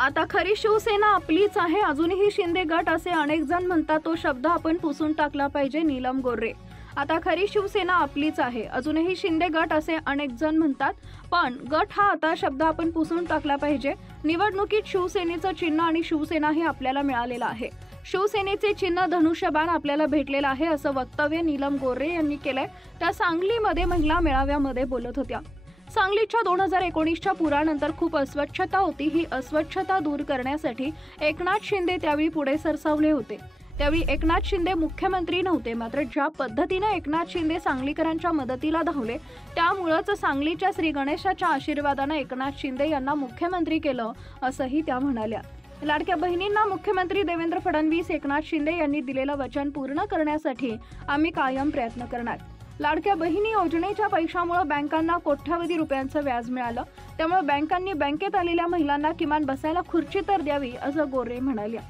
आता खरी शिवसेना आपलीच आहे, अजूनही शिंदे गट असे अनेक जण म्हणतात. तो शब्द आपण पुसून टाकला पाहिजे. नीलम गोरे. आता खरी शिवसेना आपलीच आहे, अजूनही शिंदे गट असे अनेक जण म्हणतात, पण गट हा आता शब्द आपण पुसून टाकला पाहिजे. निवडणुकीत शिवसेनेचं चिन्ह आणि शिवसेना हे आपल्याला मिळालेलं आहे. शिवसेनेचे चिन्ह धनुष्यबाण आपल्याला भेटलेलं आहे, असं वक्तव्य नीलम गोरे यांनी केलंय. त्या सांगलीमध्ये महिला मेळाव्यामध्ये बोलत होत्या. सांगलीच्या 2019च्या पुरानंतर खूप अस्वच्छता होती. ही अस्वच्छता दूर करण्यासाठी एकनाथ शिंदे त्यावेळी पुढे सरसावले होते. त्यावेळी एकनाथ शिंदे मुख्यमंत्री नव्हते, मात्र ज्या पद्धतीने एकनाथ शिंदे सांगलीकरांच्या मदतीला धावले, त्यामुळेच सांगलीच्या श्री गणेशाच्या आशीर्वादाने एकनाथ शिंदे यांना मुख्यमंत्री केलं, असंही त्या म्हणाल्या. लाडक्या बहिणींना मुख्यमंत्री देवेंद्र फडणवीस एकनाथ शिंदे यांनी दिलेलं वचन पूर्ण करण्यासाठी आम्ही कायम प्रयत्न करणार. लाडक्या बहिणी योजनेच्या पैशामुळे बँकांना कोट्यावधी रुपयांचं व्याज मिळालं, त्यामुळे बँकांनी बँकेत आलेल्या महिलांना किमान बसायला खुर्ची तर द्यावी, असं गोरे म्हणाल्या.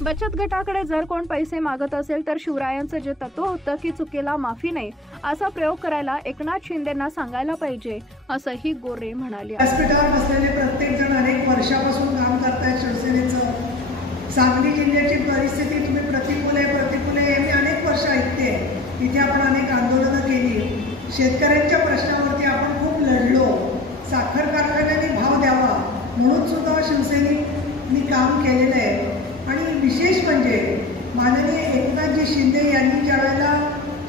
बचत गटाकडे जर कोण पैसे मागत असेल तर शिवरायांचं जे तत्व होतं की चुकीला माफी नाही, असा प्रयोग करायला एकनाथ शिंदेंना सांगायला पाहिजे, असंही गोरे म्हणाले. व्यासपीठावर बसलेले प्रत्येक जण अनेक वर्षापासून काम करतायत शिवसेनेचं. सांगली जिल्ह्याची परिस्थिती तुम्ही प्रतिकूल आहे मी अनेक वर्ष ऐकते. इथे आपण अनेक आंदोलनं केली, शेतकऱ्यांच्या प्रश्नावरती आपण खूप लढलो. साखर कारखान्यांनी भाव द्यावा म्हणून सुद्धा शिवसैनिकांनी काम केलेलं आहे. आणि विशेष म्हणजे माननीय एकनाथजी शिंदे यांनी ज्या वेळेला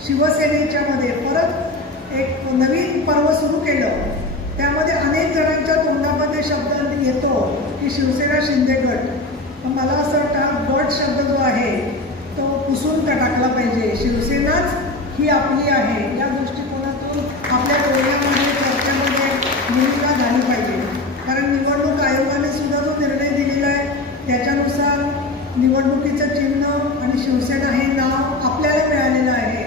शिवसेनेच्या मध्ये परत एक नवीन पर्व सुरू केलं, त्यामध्ये अनेक जणांच्या तोंडामध्ये शब्द येतो की शिवसेना शिंदे गट. मला असं वाटतं गट शब्द जो आहे तो पुसून टाकला पाहिजे. शिवसेनाच ही आपली आहे या दृष्टिकोनातून आपल्या डोळ्यामध्ये चर्चेमध्ये भूमिका झाली पाहिजे. कारण निवडणूक आयोगाने सुद्धा जो निर्णय दिलेला आहे त्याच्यानुसार निवडणुकीचं चिन्ह आणि शिवसेना हे नाव आपल्याला मिळालेलं आहे.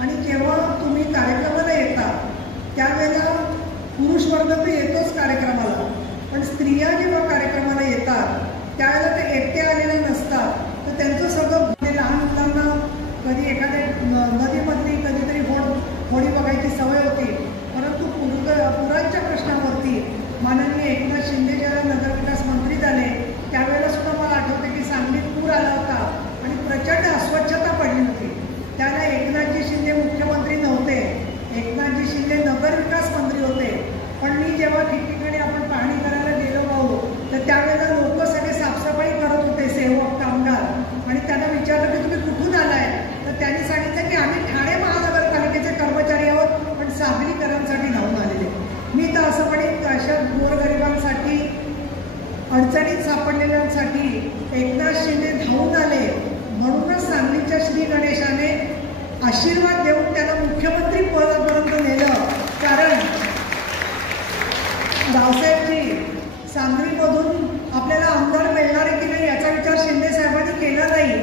आणि जेव्हा तुम्ही कार्यक्रमाला येता त्यावेळेला पुरुष वर्ग तर येतोच कार्यक्रमाला, पण स्त्रिया जेव्हा कार्यक्रमाला येतात त्यावेळेला ते एकटे आलेले नसतात. तर त्यांचं सगळं लहान मुलांना कधी एखाद्या नदीमधली कधीतरी होडी बघायची सवय होती, परंतु पुरांच्या प्रश्नावरती माननीय एकनाथ शिंदे ज्याला नगरविकास मंत्री झाले त्यावेळेला सुद्धा मला आठवते की सांगलीत पूर आला होता आणि प्रचंड अस्वच्छता पडली होती. त्याला एकनाथजी शिंदे मुख्यमंत्री नव्हते, एकनाथजी शिंदे नगरविकास मंत्री होते. पण मी जेव्हा ठिकठिकाणी आपण पाहणी करायला गेलो आहोत तर त्यावेळेला लोक सगळे साफसफाई करत होते, सेवक कामगार. आणि त्यांना विचारलं की तुम्ही कुठून आलाय, तर त्यांनी सांगितलं की आम्ही ठाणे महानगरपालिकेचे कर्मचारी आहोत, पण सांगलीकरांसाठी धावून आलेले. मी तर असं म्हणेन अशा गोरगरिबांसाठी अडचणीत सापडलेल्यांसाठी एकनाथ शिंदे धावून आले, म्हणूनच सांगलीच्या श्री गणेशाने आशीर्वाद देऊन त्याला मुख्यमंत्री पदापर्यंत नेलं. कारण रावसाहेबजी सांगलीमधून आपल्याला आमदार मिळणार की नाही याचा विचार शिंदे साहेबांनी केला नाही.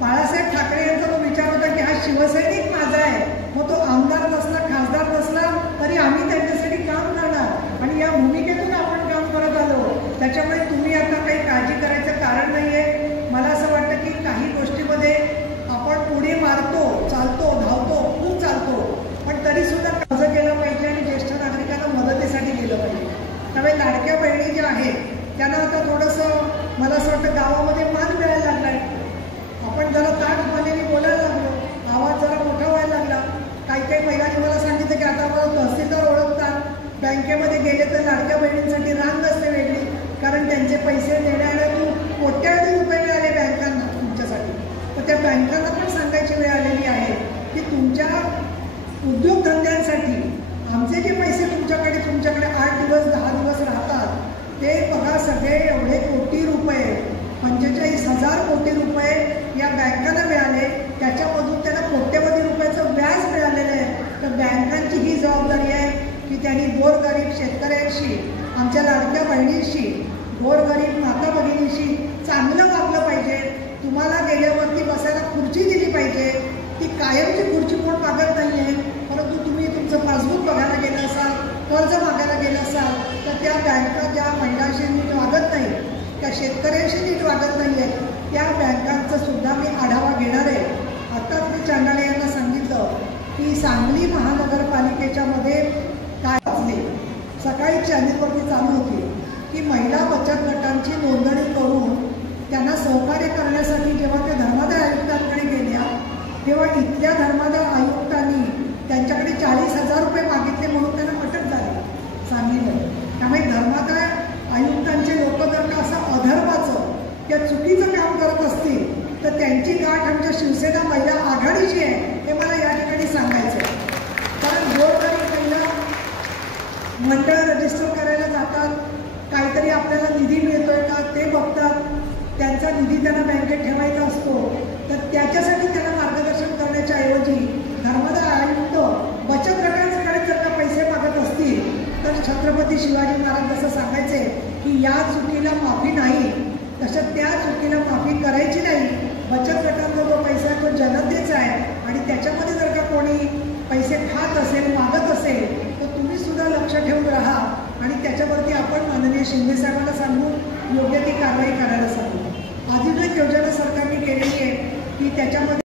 बाळासाहेब ठाकरे यांचा तो विचार होता की हा शिवसैनिक माझा आहे, मग तो आमदार नसला खासदार नसला तरी आम्ही त्यांच्यासाठी काम करणार. आणि या भूमिकेतून आपण काम करत आलो. त्याच्यामुळे तुम्ही आता काही काळजी करायचं कारण नाही आहे. मला असं वाटतं की काही गोष्टीमध्ये आपण पुढे मारतो, चालतो, धावतो, खूप चालतो, पण तरीसुद्धा कर्ज केलं पाहिजे आणि ज्येष्ठ नागरिकांना मदतीसाठी गेलं पाहिजे. त्यामुळे लाडक्या बहिणी ज्या आहेत त्यांना आता थोडंसं मला असं वाटतं गावामध्ये मान मिळायला लागला आहे. आपण जरा ताठपणाने बोलायला लागलो, आवाज जरा मोठा व्हायला लागला. काही महिलांनी मला सांगितलं की आता मला तहसीलदार ओळखतात, बँकेमध्ये गेले तर लाडक्या बहिणींसाठी रांग असते वेगळी, कारण त्यांचे पैसे देण्यातून कोट्यावधी रुपये मिळाले बँकांना तुमच्यासाठी. तर त्या बँकांना पण सांगायची वेळ आलेली आहे की तुमच्या उद्योगधंद्यांसाठी आमचे जे पैसे तुमच्याकडे 8 दिवस 10 दिवस राहतात ते बघा, सगळे एवढे कोटी रुपये 45,000 कोटी रुपये या बँकांना मिळाले. त्याच्यामधून त्यांना कोट्यवधी रुपयाचं व्याज मिळालेलं आहे. तर बँकांची ही जबाबदारी आहे की त्यांनी गोरगरीब शेतकऱ्यांशी, आमच्या लाडक्या बहिणींशी, गोरगरीब माता भगिनींशी चांगलं वागलं पाहिजे. तुम्हाला गेल्यावरती बसायला खुर्ची दिली पाहिजे. ती कायमची खुर्ची कोण मागत नाही आहे, परंतु तुम्ही तुमचं पासबुक बघायला गेलं असाल, कर्ज मागायला गेलं असाल तर त्या बँका ज्या महिलांशी नीट वागत नाही, त्या शेतकऱ्यांशी नीट वागत नाही आहे, त्या बँकांचं सुद्धा मी आढावा घेणार आहे. आत्ताच मी चांडाळे यांना सांगितलं की सांगली महानगरपालिकेच्या मध्ये काय वाचले, सकाळी चॅनेलवरती चालू होती की महिला बचत गटांची नोंदणी करून चुकीचं काम करत असतील तर त्यांची गाठ आमच्या शिवसेना महिला आघाडीची आहे हे मला या ठिकाणी सांगायचं आहे. कारण गोरगरीब महिला मंडळ रजिस्टर करायला जातात, काहीतरी आपल्याला निधी मिळतोय का ते बघतात, त्यांचा निधी त्यांना बँकेत ठेवायचा असतो, तर त्याच्यासाठी त्यांना मार्गदर्शन करण्याच्या ऐवजी धर्मदाय आयुक्त बचत गटांकडे जर का पैसे मागत असतील तर छत्रपती शिवाजी महाराज असं सांगायचे की या चुकीला माफी नाही, तसं त्या चुकीला माफी करायची नाही. बचत गटांचा जो पैसा आहे तो जनतेचा आहे आणि त्याच्यामध्ये जर का कोणी पैसे खात असेल, मागत असेल तर तुम्ही सुद्धा लक्ष ठेवून राहा आणि त्याच्यावरती आपण माननीय शिंदे साहेबांना सांगून योग्य ती कारवाई करायला सांगू.